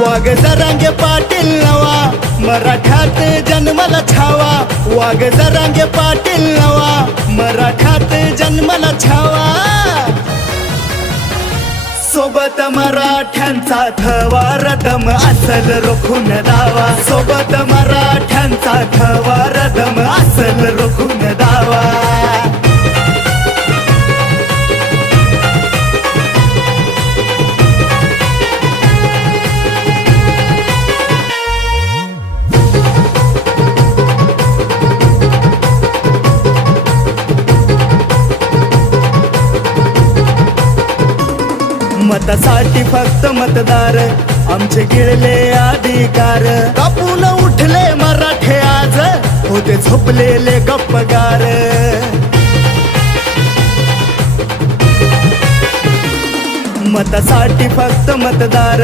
वाघ जरांगे पाटील नवा, मराठात जन्मला छावा. वाघ जरांगे पाटील नवा, मराठात जन्मला छावा. सोबत मराठ्यांचा थवा, रदम असल रोखून दावा. सोबत मराठ्यांचा थवा, रदम असल रोखून दावा. मतासाठी फक्त मतदार, आमचे गिळले अधिकार. कापून उठले मराठे आज, होते झोपलेले गप्पगार. मतासाठी फक्त मतदार,